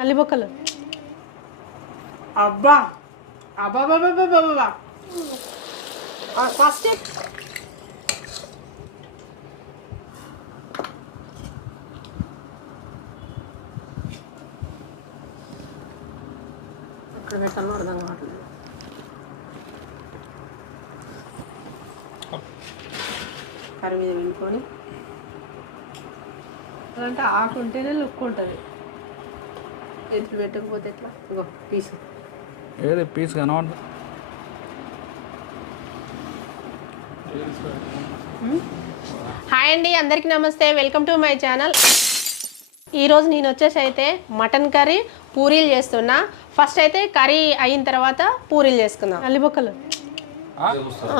నల్లిబొక్కలు అబ్బా. అబ్బాబాబాబాబా ఫస్ట్ అక్కడ పెట్టాలో అర్థం కావట్లేదు కర్రీ మీద వినుకొని అంటే ఆకు ఉంటేనే లుక్ ఉంటుంది. పెట్టకపోతే ఎట్లా? ఇగో పీసు. ఏది? పీస్ కనబడదు హాయ్ అండి అందరికీ నమస్తే. Welcome to my channel. ఈరోజు నేను వచ్చేసి అయితే మటన్ కర్రీ పూరీలు చేస్తున్నా. ఫస్ట్ అయితే కర్రీ అయిన తర్వాత పూరీలు చేసుకుందాం. అల్లిబొక్కలు.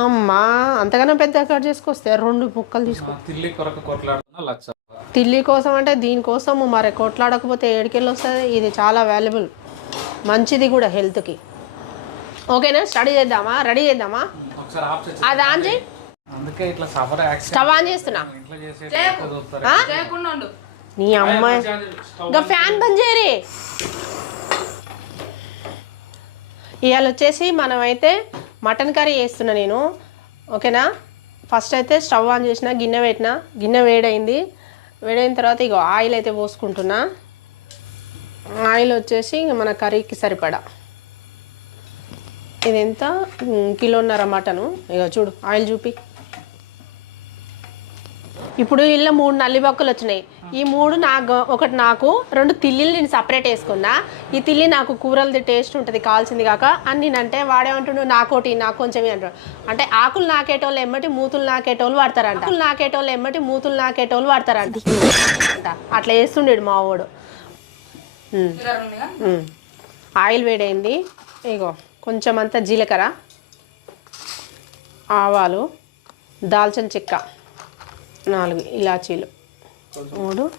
అమ్మా అంతగానో పెద్ద కట్ చేసుకొస్తే రెండు బుక్కలు తీసుకో. తిల్లి కోసం అంటే దీనికోసం మరి కొట్లాడకపోతే ఏడికెళ్ళి వస్తుంది ఇది చాలా వాల్యుబుల్ మంచిది కూడా హెల్త్కి ఓకేనా? స్టడీ చేద్దామా? రెడీ చేద్దామా? అది ఆన్ చేయి. స్టవ్ ఆన్ చేస్తున్నా. నీ అమ్మాయి ఇంకా ఫ్యాన్ బంద్ చేయరి ఇవాళ వచ్చేసి మనమైతే మటన్ కర్రీ చేస్తున్నా నేను. ఓకేనా? ఫస్ట్ అయితే స్టవ్ ఆన్ చేసిన గిన్నె పెట్టిన. గిన్నె వేడైంది. వేడైన తర్వాత ఇగో ఆయిల్ అయితే పోసుకుంటున్నా. ఆయిల్ వచ్చేసి ఇంక మన కర్రీకి సరిపడా. ఇది ఎంత? కిలోన్నర మటను. ఇక చూడు ఆయిల్ చూపి. ఇప్పుడు ఇలా మూడు నల్లిబొక్కలు వచ్చినాయి. ఈ మూడు నాకు ఒకటి నాకు రెండు తిల్లిలు నేను సపరేట్ వేసుకున్నా. ఈ తిల్లి నాకు కూరలది టేస్ట్ ఉంటుంది కావాల్సింది కాక. అని నేనంటే వాడేమంటుండు నాకోటి నాకు కొంచెం అంటాడు. అంటే ఆకులు నాకేటోళ్ళు ఎమ్మటి మూతులు నాకేటోళ్ళు వాడతారంట. ఆకులు నాకేటోళ్ళు ఎమ్మటి మూతులు నాకేటోళ్ళు వాడతారంట. అట్లా వేస్తుండేడు మా వాడు. ఆయిల్ వేడైంది. ఇగో కొంచెం అంతా జీలకర్ర ఆవాలు దాల్చిన చెక్క నాలుగు ఇలాచీలు. మూడు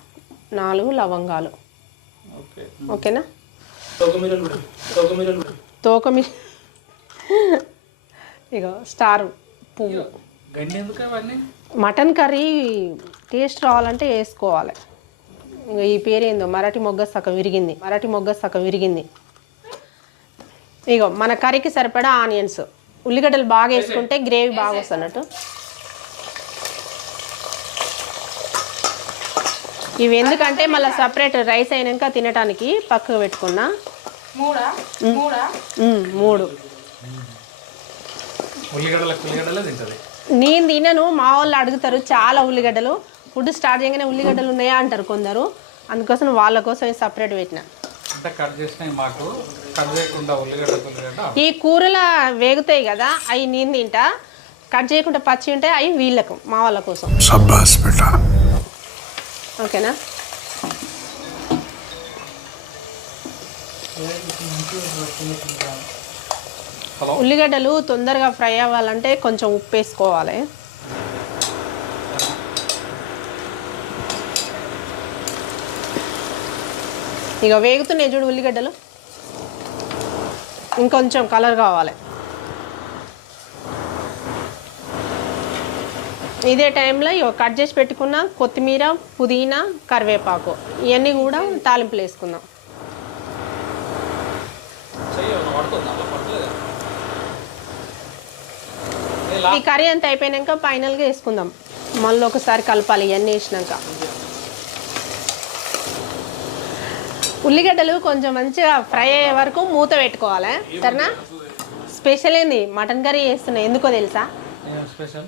నాలుగు లవంగాలు. ఓకే. ఓకేనా? తోకమి ఇగో స్టార్ పువ్వు. మటన్ కర్రీ టేస్ట్ రావాలంటే వేసుకోవాలి. ఇంకా ఈ పేరు ఏందో మరాఠీ మొగ్గ సగం విరిగింది. మరాఠీ మొగ్గ సగం విరిగింది. ఇగో మన కర్రీకి సరిపడా ఆనియన్స్. ఉల్లిగడ్డలు బాగా వేసుకుంటే గ్రేవీ బాగా వస్తున్నట్టు ఇవి ఎందుకంటే మళ్ళీ సపరేట్ రైస్ అయినాక తినడానికి పక్కకు పెట్టుకున్నా. మూడు? నేను తినను మా వాళ్ళు అడుగుతారు చాలా ఉల్లిగడ్డలు. ఫుడ్ స్టార్ట్ చేయగానే ఉల్లిగడ్డలు ఉన్నాయా అంటారు కొందరు. అందుకోసం వాళ్ళ కోసం సపరేట్ పెట్టినా. ఈ కూరలు వేగుతాయి కదా అవి నేను తింటా. కట్ చేయకుండా పచ్చి ఉంటాయి అవి వీళ్ళకు మా వాళ్ళ కోసం. ఓకేనా? ఉల్లిగడ్డలు తొందరగా ఫ్రై అవ్వాలంటే కొంచెం ఉప్పు వేసుకోవాలి. ఇక వేగుతున్నాయి చూడు ఉల్లిగడ్డలు. ఇంకొంచెం కలర్ కావాలి. ఇదే టైంలో కట్ చేసి పెట్టుకున్న కొత్తిమీర పుదీనా కరివేపాకు. ఇవన్నీ కూడా తాలింపులు వేసుకుందాం. ఈ కర్రీ అంతా అయిపోయినాక ఫైనల్గా వేసుకుందాం. మళ్ళీ ఒకసారి కలపాలి ఇవన్నీ వేసినాక. ఉల్లిగడ్డలు కొంచెం మంచిగా ఫ్రై అయ్యే వరకు మూత పెట్టుకోవాలి సరేనా? స్పెషల్ ఏంది? మటన్ కర్రీ చేస్తున్నా ఎందుకో తెలుసా? స్పెషల్ తినడానికి ఆ? తినడే స్పెషల్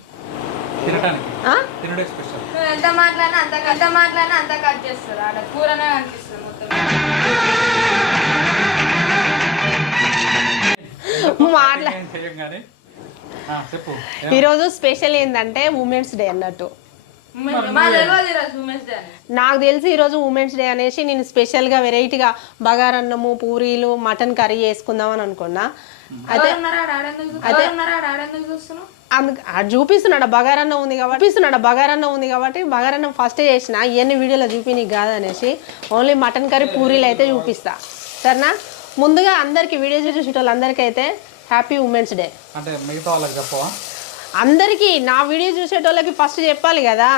నువ్వు ఎంత మాట్లాడినా అంత ఎంత మాట్లాడినా అంత కట్ చేస్తారు. ఆడ కూరనే కనిపిస్తుంది మొత్తం. మాట్లా ఏం చెయ్యం కానీ. ఆ, చెప్పు. ఈరోజు స్పెషల్ ఏంటంటే ఉమెన్స్ డే అన్నట్టు. నాకు తెలిసి ఈరోజు ఉమెన్స్ డే అనేసి నేను స్పెషల్గా వెరైటీగా బగారన్నము పూరీలు మటన్ కర్రీ చేసుకుందామని అనుకున్నా. అయితే ఎవరున్నారా? అందుకు చూపిస్తున్నాడు బగారన్నం ఉంది కాబట్టి చూపిస్తున్నాడు బగారన్నం ఉంది కాబట్టి బగారన్నం ఫస్ట్ చేసిన ఇవన్నీ వీడియోలో చూపి నీకు కాదనేసి ఓన్లీ మటన్ కర్రీ పూరీలు అయితే చూపిస్తా. సరేనా? ముందుగా అందరికీ వీడియో చూసే వాళ్ళందరికీ అయితే హ్యాపీ ఉమెన్స్ డే అంటే మిగతా వాళ్ళకి చెప్పవా? అందరికీ నా వీడియో చూసేటోళ్ళకి ఫస్ట్ చెప్పాలి కదా.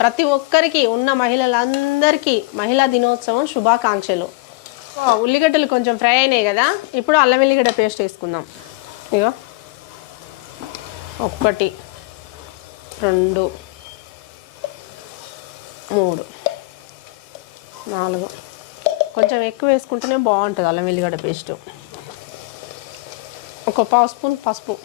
ప్రతి ఒక్కరికి ఉన్న మహిళలందరికీ మహిళా దినోత్సవం శుభాకాంక్షలు. ఉల్లిగడ్డలు కొంచెం ఫ్రై అయినాయి కదా. ఇప్పుడు అల్లం వెల్లిగడ్డ పేస్ట్ వేసుకుందాం. ఇగో. ఒకటి రెండు మూడు నాలుగు. కొంచెం ఎక్కువ వేసుకుంటేనే బాగుంటుంది అల్లం వెల్లిగడ్డ పేస్ట్. ఒక పావు స్పూన్ పసుపు.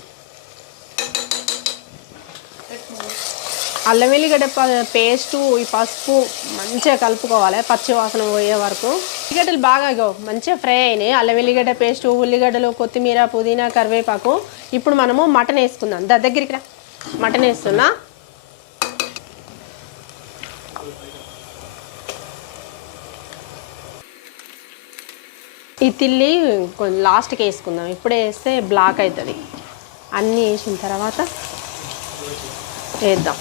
అల్లం వెల్లిగడ్డ ప- పేస్టు ఈ పసుపు మంచిగా కలుపుకోవాలి పచ్చి వాసన పోయే వరకు. ఉల్లిగడ్డలు బాగా మంచిగా ఫ్రై అయినాయి. అల్లం వెల్లిగడ్డ పేస్టు ఉల్లిగడ్డలు కొత్తిమీర పుదీనా కరివేపాకు. ఇప్పుడు మనము మటన్ వేసుకుందాం. దా దగ్గరికి రా. మటన్ వేస్తున్నా. ఈ తిల్లి కొంచెం లాస్ట్కి వేసుకుందాం. ఇప్పుడే వేస్తే బ్లాక్ అవుతుంది అన్నీ వేసిన తర్వాత వేద్దాం.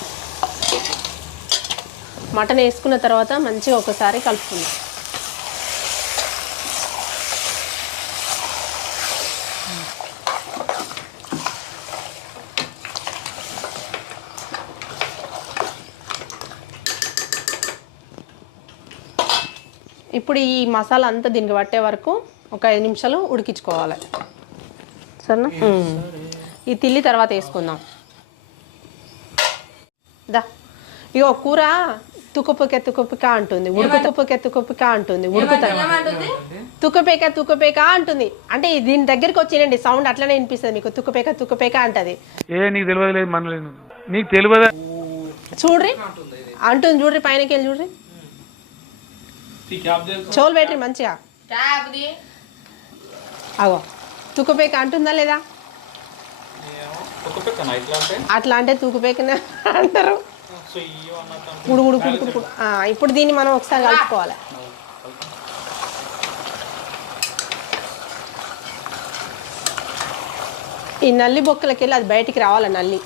మటన్ వేసుకున్న తర్వాత మంచిగా ఒకసారి కలుపుకుందాం. ఇప్పుడు ఈ మసాలా అంతా దీనికి పట్టే వరకు ఒక ఐదు నిమిషాలు ఉడికించుకోవాలి. సరేనా? ఈ తిల్లి తర్వాత వేసుకుందాం. దా. ఇగో కూర తుక్కుపొక్క తుక్కుపిక అంటుంది. ఉడుకుతుప్పుకే తుక్కుపిక అంటుంది. ఉడుకుతా ఏమంటుంది? తుక్కుపేక తుక్కుపేక అంటుంది. అంటే దీని దగ్గరికి వచ్చినండి సౌండ్ అట్లనే వినిపిస్తుంది మీకు. తుక్కుపేక తుక్కుపేక అంటది. ఏ నీకు తెలియదు లేదు మనలేదు నీకు తెలియదా. చూడ్రి. అంటుంది చూడ్రి పైనకి వెళ్ళి చూడ్రి. చోలు పెట్టరి మంచిగా. అగో తుక్కుపేక అంటుందా లేదా? అట్లా అంటే తూకుపేకనే అంటారు. ఇప్పుడు దీన్ని మనం ఒకసారి కలుపుకోవాలి. ఈ నల్లి బొక్కలకి వెళ్ళి అది బయటికి రావాలి నల్లి?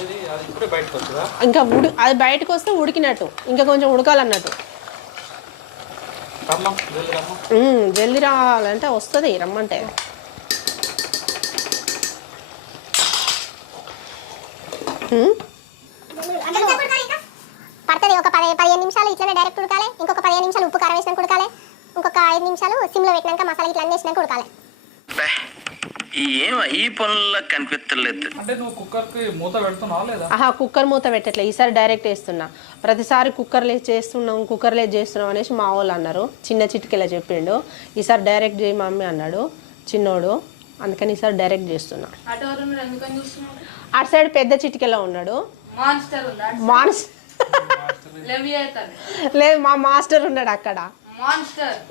ఏది? అది ఇప్పుడే బయటకు వస్తుందా ఇంకా ఉడి అది బయటకు వస్తే ఉడికినట్టు. ఇంకా కొంచెం ఉడకాలన్నట్టు. జల్దీ రావాలంటే వస్తుంది రమ్మంటే. పడుతుంది ఒక పది పదిహేను నిమిషాలు ఇట్లనే డైరెక్ట్ ఉడకాలి. ఇంకొక పదిహేను నిమిషాలు ఉప్పు కారం వేసినాక ఉడకాలి. ఇంకొక ఐదు నిమిషాలు సిమ్లో పెట్టినాక మసాలా ఇట్లా అన్నీ వేసినాక ఉడకాలి. ఏం ఈ పనుల్లో కనిపించలేదు అంటే నువ్వు కుక్కర్కి మూత పెడుతున్నావా లేదా? ఆహా కుక్కర్ మూత పెట్టట్లే. ఈసారి డైరెక్ట్ వేస్తున్నా. ప్రతిసారి కుక్కర్లే చేస్తున్నాం కుక్కర్లే చేస్తున్నాం అనేసి మా వాళ్ళు అన్నారు. చిన్న చిటికెలా చెప్పిండు. ఈసారి డైరెక్ట్ చేయి మమ్మీ అన్నాడు. చిన్నోడు. అందుకని ఈసారి డైరెక్ట్ చేస్తున్నా. అటు సైడ్ పెద్ద చిటికెలా ఉన్నాడు? మాన్స్టర్ లేదు మా మాస్టర్ ఉన్నాడు అక్కడ.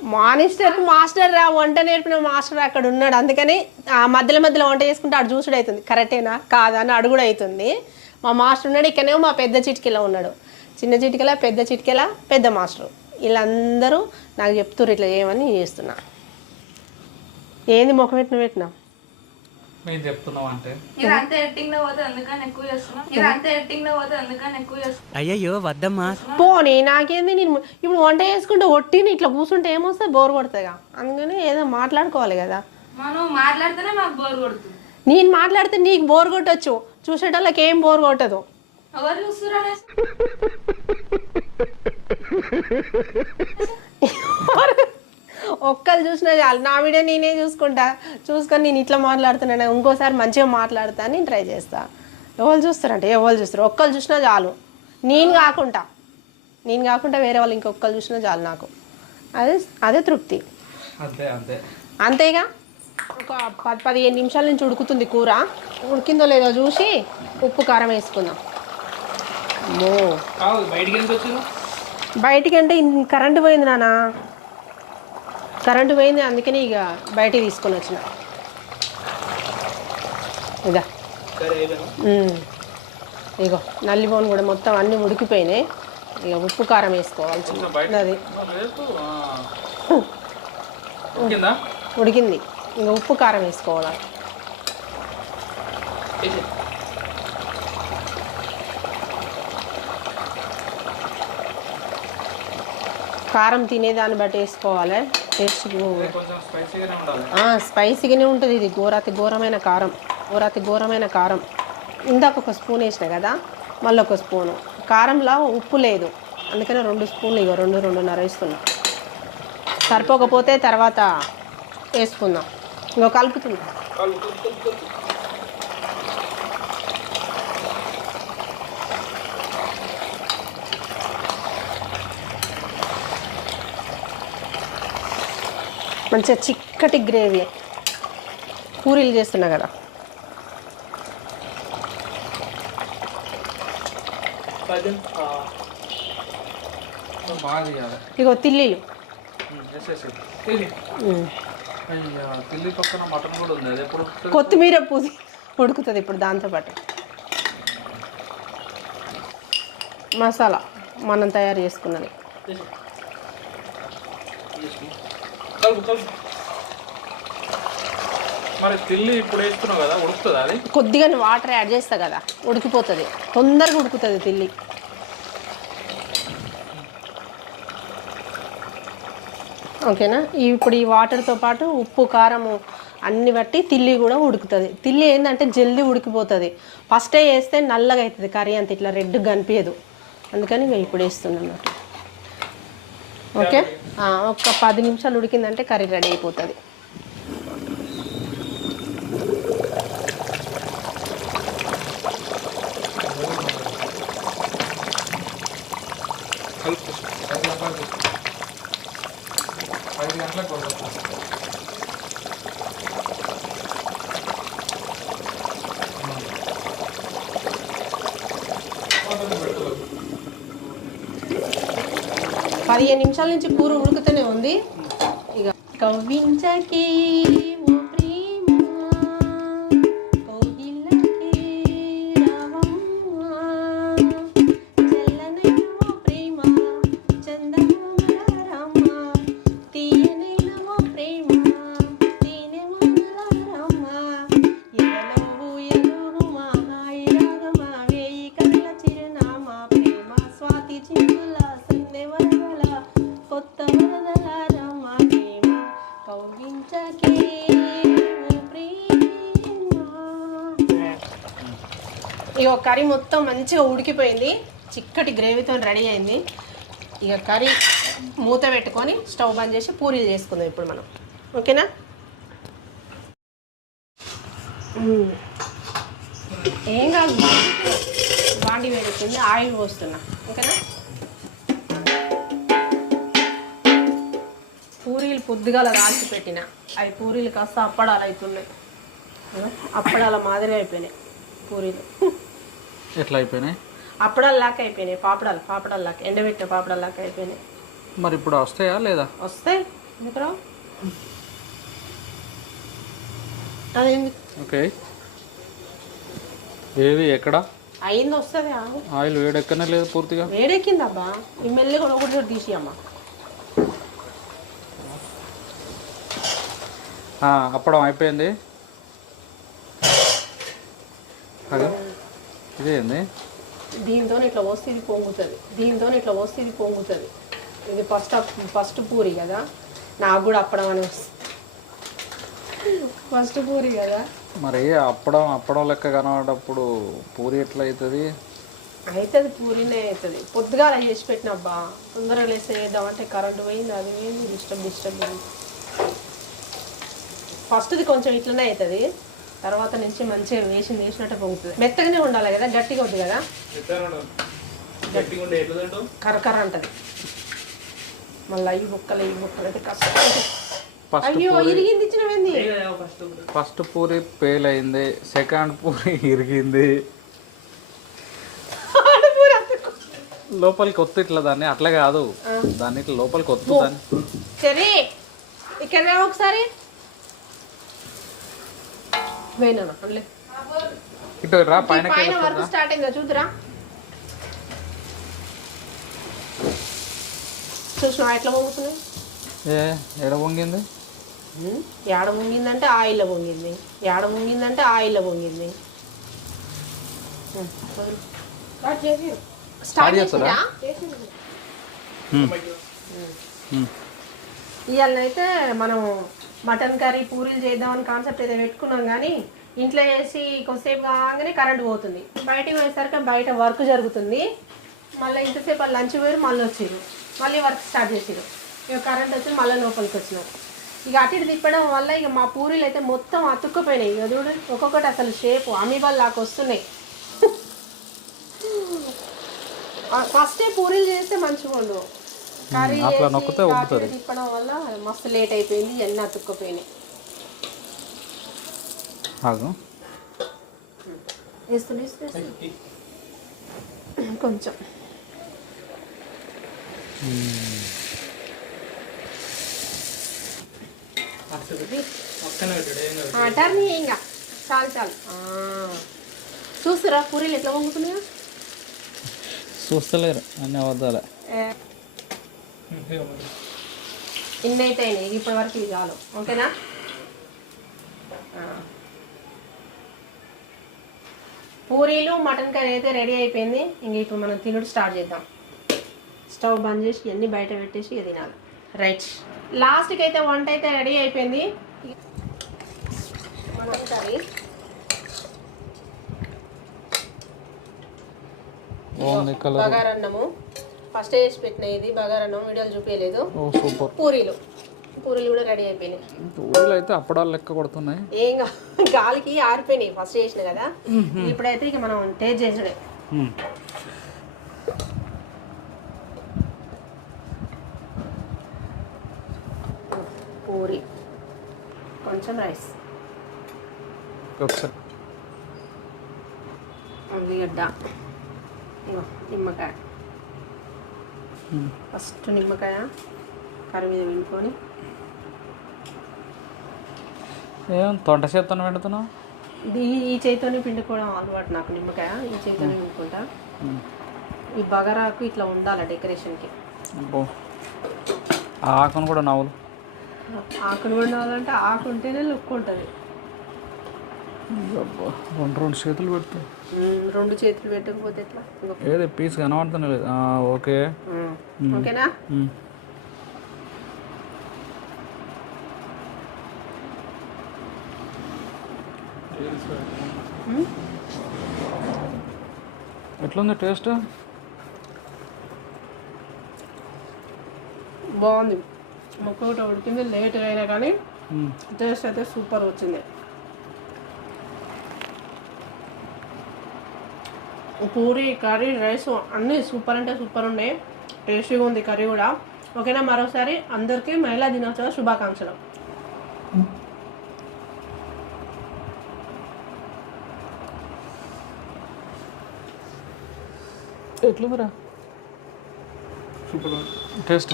మానిస్టర్. మాస్టర్ రా వంట నేర్పిన మాస్టర్ అక్కడ ఉన్నాడు. అందుకని ఆ మధ్యలో మధ్యలో వంట చేసుకుంటే అటు చూసుడు అవుతుంది కరెక్టేనా? కాదా? అని అడుగుడు అవుతుంది మా మాస్టర్ ఉన్నాడు ఇక్కడనేమో మా పెద్ద చిటికెలా ఉన్నాడు. చిన్న చిటికెలా పెద్ద చిటికెలా పెద్ద మాస్టర్. వీళ్ళందరూ నాకు చెప్తుర్రు ఇట్లా చేయమని చేస్తున్నా. ఏంది ముఖం పెట్టిన పెట్టినా మేము చెప్తున్నాం అంటే? మీరు అంతా ఎడిటింగ్లో పోతే అందుకని ఎక్కువ చేస్తున్నాం మీరు అంతా ఎడిటింగ్లో పోతే అందుకని ఎక్కువ చేస్తున్నాం అయ్యయ్యో వద్దమ్మా. పోనీ నాకేంది? నేను ఇప్పుడు వంట చేసుకుంటే ఒట్టిని ఇట్లా కూర్చుంటే ఏమొస్తుంది బోర్ కొడుతుందిగా అందుకని ఏదో మాట్లాడుకోవాలి కదా. మనం మాట్లాడితేనే మాకు బోర్ కొడుతుంది. నేను మాట్లాడితే నీకు బోర్ కొట్టచ్చు. చూసేటోళ్ళకి ఏం బోర్ కొట్టదు. ఎవరు చూస్తున్నారు ఒక్కరు చూసినా చాలు. నా వీడియో నేనే చూసుకుంటా. చూసుకొని నేను ఇట్లా మాట్లాడుతున్నాను? ఇంకోసారి మంచిగా మాట్లాడతా నేను ట్రై చేస్తా. ఎవరు చూస్తారంటే ఎవరు చూస్తారు? ఒక్కరు చూసినా చాలు. నేను కాకుండా. నేను కాకుండా వేరే వాళ్ళు ఇంకొకరు చూసినా చాలు నాకు. అదే అదే తృప్తి. అంతే అంతే. అంతేగా? ఒక పది పదిహేను నిమిషాల నుంచి ఉడుకుతుంది కూర. ఉడికిందో లేదో చూసి ఉప్పు కారం వేసుకుందాం. బయటికి అంటే కరెంటు పోయింది నాన్న. కరెంటు పోయింది అందుకని ఇక బయటికి తీసుకొని వచ్చిన. ఇదా. ఇగో నల్లిబోన్ కూడా మొత్తం అన్నీ ఉడికిపోయినాయి. ఇక ఉప్పు కారం వేసుకోవాల్సి అది ఉడికింది? ఇక ఉప్పు కారం వేసుకోవాలి. వేసి కారం తినేదాన్ని బట్టి వేసుకోవాలి. టేస్ట్ స్పైసీగానే ఉంటుంది ఇది. ఘోరాతి ఘోరమైన కారం. ఘోరాతి ఘోరమైన కారం. ఇందాక ఒక స్పూన్ వేసిన కదా? మళ్ళీ ఒక స్పూను. కారంలో ఉప్పు లేదు. అందుకని రెండు స్పూన్లు ఇగో రెండు రెండున్నర వేస్తున్నా సరిపోకపోతే తర్వాత వేసుకుందాం. ఇంకో కలుపుతుంది మంచిగా చిక్కటి గ్రేవీ. పూరీలు చేస్తున్నా కదా. ఇగో తిల్లీలు. వేసేసి తిల్లి. అయ్యా తిల్లి పక్కన మటన్ కూడా ఉంది. అది ఎప్పుడు వస్తుంది? కొత్తిమీర పూసి ఉడుకుతుంది ఇప్పుడు దాంతోపాటు మసాలా మనం తయారు చేసుకున్నది. కలుపు కలుపు. మరి తిల్లి ఇప్పుడు వేస్తున్నావు కదా ఉడుకుతుంది అది? కొద్దిగా వాటర్ యాడ్ చేస్తా కదా ఉడికిపోతుంది. తొందరగా ఉడుకుతుంది తిల్లి. ఓకేనా? ఇప్పుడు ఈ వాటర్తో పాటు ఉప్పు కారము అన్ని బట్టి తిల్లి కూడా ఉడుకుతుంది. తిల్లి ఏంటంటే జల్దీ ఉడికిపోతుంది. ఫస్టే వేస్తే నల్లగా అవుతుంది కర్రీ అంత ఇట్లా రెడ్ కనిపించదు అందుకని మేము ఇప్పుడు వేస్తున్నాం అన్నట్టు. ఓకే. ఒక పది నిమిషాలు ఉడికిందంటే కర్రీ రెడీ అయిపోతుంది. కలుపు. ఐదు గంటలకు ఐదు గంటలకు వదులుతాం. వంటలు పెడతారు. పదిహేను నిమిషాల నుంచి కూర ఉడుకుతూనే ఉంది. ఇక కవ్వించకి ఇక కర్రీ మొత్తం మంచిగా ఉడికిపోయింది. చిక్కటి గ్రేవీతో రెడీ అయింది. ఇక కర్రీ మూత పెట్టుకొని స్టవ్ బంద్ చేసి పూరీలు చేసుకుందాం ఇప్పుడు మనం. ఓకేనా? ఏం కాదు. బాండి వేడుతుంది ఆయిల్ పోస్తున్నా. ఓకేనా? పూరీలు పొద్దుగాల రాసి పెట్టిన. అవి పూరీలు కాస్త అప్పడాలు అవుతున్నాయి అప్పడాల మాదిరి అయిపోయినాయి పూరీలు. ఎట్లా అయిపోయినాయి? అప్పడాలు లాగా అయిపోయినాయి పాపడాలు పాపడాలు లాగా ఎండబెట్టిన పాపడాలు లాగా అయిపోయినాయి. మరి ఇప్పుడు వస్తాయా లేదా? వస్తాయి. ఎందుకు అదేంది? ఓకే. ఏది ఎక్కడ? అయింది వస్తుంది. ఆయిల్ వేడెక్కనే లేదు పూర్తిగా. వేడెక్కిందబ్బా. ఈ మెల్లి కూడా ఒకటి తీసి అమ్మ అప్పడం అయిపోయింది. అదే ఇదేంది దీంతో ఇట్లా వస్తే ఇది పొంగుతుంది. దీంతో ఇట్లా వస్తే ఇది పొంగుతుంది. ఇది ఫస్ట్ ఫస్ట్ పూరి కదా? నాకు కూడా అప్పడం అని ఫస్ట్ పూరి కదా? మరి అప్పడం అప్పడం లెక్క కనబడప్పుడు పూరి ఎట్లా అవుతుంది అవుతుంది పూరినే అవుతుంది పొద్దుగాల చేసి పెట్టినబ్బా తొందరగా లేస్తే వేద్దామంటే కరెంటు పోయింది అది పోయింది డిస్టర్బ్ డిస్టర్బ్. ఫస్ట్ది కొంచెం ఇట్లనే అవుతుంది తర్వాత నుంచి మంచిగా వేసి వేసినట్టు పొంగుతుంది. మెత్తగానే ఉండాలి కదా గట్టిగా వద్దు కదా? కరకర అంటది. మళ్ళీ ఈ బుక్కలు ఈ బుక్కలు అయితే కష్టం. ఫస్ట్ అయ్యో పూరి ఇరిగింది ఇచ్చినవేంది? ఫస్ట్ పూరి. ఫెయిల్ అయింది. సెకండ్ పూరి ఇరిగింది. లోపలికి కొత్త ఇట్లా దాన్ని అట్లా కాదు. దాన్ని ఇట్లా లోపలికి కొత్త దాన్ని. సరే ఇక్కడ ఒకసారి. ఇటు రా పైన పైన వర్క్ స్టార్ట్ అయిందా చూద్దురా? చూసినా ఎట్లా పొంగుతున్నాయి ఏ ఎడ ఏడ పొంగిందంటే ఆయిల్లో పొంగింది ఏడ పొంగిందంటే ఆయిల్లో పొంగింది. స్టార్ట్ చేస్తారా? ఉమ్. ఇవాళనైతే మనం మటన్ కర్రీ పూరీలు చేద్దామని కాన్సెప్ట్ అయితే పెట్టుకున్నాం కానీ ఇంట్లో చేసి కొద్దిసేపు కాగానే కరెంట్ పోతుంది. బయటికి పోయేసరికి బయట వర్క్ జరుగుతుంది. మళ్ళీ ఇంతసేపు లంచ్ పోయారు మళ్ళీ వచ్చారు మళ్ళీ వర్క్ స్టార్ట్ చేసారు ఇక కరెంట్ వచ్చి మళ్ళీ లోపలికి వచ్చినాం. ఇక అటు ఇటు తిప్పడం వల్ల ఇక మా పూరీలు అయితే మొత్తం అతుక్కుపోయినాయి. ఇక చూడండి ఒక్కొక్కటి అసలు షేపు అమీబాల్ నాకు వస్తున్నాయి. ఫస్టే పూరీలు చేస్తే మంచిగా ఉండవు కర్రీ అట్లా నొక్కితే ఉబ్బుతుంది. తిప్పడం వల్ల మస్తు లేట్ అయిపోయింది ఎన్ని అతుక్కుపోయినాయి. ఆగు. కొంచెం. ఆ, టర్న్ చేయి ఇంకా. చాలు చాలు. ఆ. చూస్తురా పూరీలు ఎట్లా వంగుతున్నాయా చూస్తలేరు అన్ని అబద్ధాలే. ఇన్ని అయితే అయినాయి ఇప్పటి వరకు ఇది చాలు. ఓకేనా. పూరీలు మటన్ కర్రీ అయితే రెడీ అయిపోయింది. ఇంక ఇప్పుడు మనం తినుడు స్టార్ట్ చేద్దాం. స్టవ్ బంద్ చేసి ఇవన్నీ బయట పెట్టేసి ఇక తినాలి. రైట్. లాస్ట్కి అయితే వంట అయితే రెడీ అయిపోయింది. Mutton curry. బగారన్నము. ఫస్ట్ వేసి పెట్టిన ఇది బగారన్నం వీడియోలు చూపించలేదు సూపర్. పూరీలు. పూరీలు కూడా రెడీ అయిపోయినాయి. ఊళ్ళో అయితే అప్పడాలు లెక్క కొడుతున్నాయి. ఏం గాలికి ఆరిపోయినాయి ఫస్ట్ చేసిన కదా. ఇప్పుడైతే ఇక మనం టేస్ట్ చేసుడే పూరి. కొంచెం రైస్ ఉల్లిగడ్డ ఇగో నిమ్మకాయ. ఫస్ట్ నిమ్మకాయ కర్రీ మీద పిండుకొని. ఏం తొంట చేత్తను పెడుతున్నావు? ఇది ఈ చేతితోనే పిండుకోవడం అలవాటు నాకు నిమ్మకాయ. ఈ చేతితోనే పిండుకుంటా. ఈ బగారాకు ఇట్లా ఉండాలి డెకరేషన్కి. ఆకును కూడా నవ్వులు ఆకును కూడా ఉండాలంటే ఆకు ఉంటేనే లుక్ ఉంటుంది. రెండు రెండు చేతులు పెడుతూ. మ్మ్, రెండు చేతులు పెట్టకపోతే ఎట్లా. ఏది పీస్ కనబడుతున్నా లేదు. ఓకే. ఓకేనా. ఎట్లుంది టేస్ట్? బాగుంది. ముక్క ఉడికింది లేట్ అయినా కానీ టేస్ట్ అయితే సూపర్ వచ్చింది. పూరి కర్రీ రైస్ అన్నీ సూపర్ అంటే సూపర్ ఉన్నాయి టేస్టీగా ఉంది కర్రీ కూడా. ఓకేనా మరోసారి అందరికీ మహిళా దినోత్సవ శుభాకాంక్షలు. Super taste.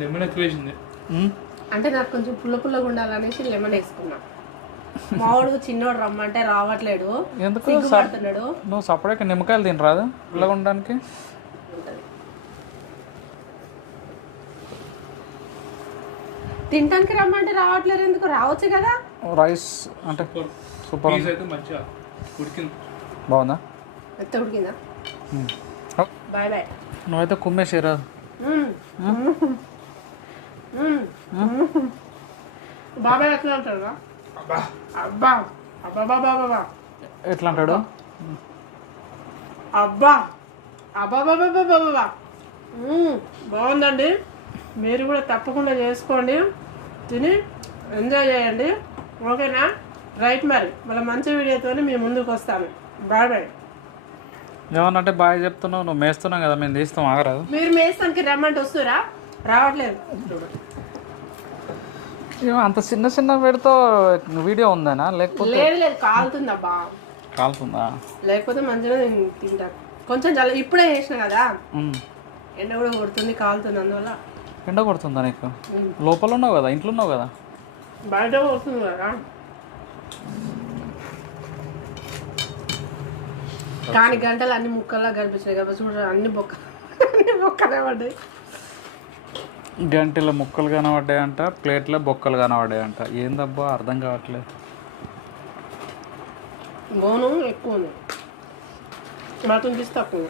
లెమన్ ఎక్కువ వేసింది. అంటే నాకు కొంచెం పుల్ల పుల్లగా ఉండాలనేసి లెమన్ వేసుకున్నా. మావాడు చిన్నోడు రమ్మంటే రావట్లేడు ఎందుకు సిగ్గుపడుతున్నాడు నువ్వు సపరేట్గా నిమ్మకాయలు తినరాదు? ఇలాగ ఉండడానికి తినటానికి రమ్మంటే రావట్లేరు ఎందుకు? రావచ్చు కదా? రైస్ అంటే సూపర్. అయితే మంచిగా ఉడికింది. బాగుందా? ఎంత ఉడికిందా. Bye bye. నువ్వైతే కుమ్మేసేరా బాబాయ్ ఎట్లా అంటారు అబ్బా అబ్బా అబ్బా బాబా బాబా ఎట్లా అంటాడు అబ్బా అబ్బా బాబా బాబా బాబా బాగుందండి. మీరు కూడా తప్పకుండా చేసుకోండి. తిని ఎంజాయ్ చేయండి. ఓకేనా? రైట్ మరి. మళ్ళీ మంచి వీడియోతో మేము ముందుకు వస్తాను. Bye bye. ఏమన్నంటే బాగా చెప్తున్నావు నువ్వు మేస్తున్నావు కదా మేము తీస్తాం ఆగరాదు. మీరు మేస్తానికి రమ్మంటే వస్తురా? రావట్లేదు. అంత చిన్న చిన్న పెడితో వీడియో ఉందేనా? లేకపోతే లేదు లేదు కాలుతుంది కాలుతుందా? లేకపోతే మంచిగా తింటా. కొంచెం జల ఇప్పుడే చేసిన కదా. ఎండ కూడా కొడుతుంది కాలుతుంది అందువల్ల. ఎండ కొడుతుందా నీకు? లోపల ఉన్నావు కదా ఇంట్లో ఉన్నావు కదా? బయట కొడుతుంది కదా. కానీ గంటలు అన్ని ముక్కల్లా కనిపించాయి కదా చూడ అన్ని బొక్క అన్ని బొక్కలే పడ్డాయి. గంటెల ముక్కలు కనబడ్డాయంట ప్లేట్లో బొక్కలు కనబడ్డాయంట. ఏందబ్బా అర్థం కావట్లేదు. గోను ఎక్కువ ఉంది. మటన్ తీసి తక్కువ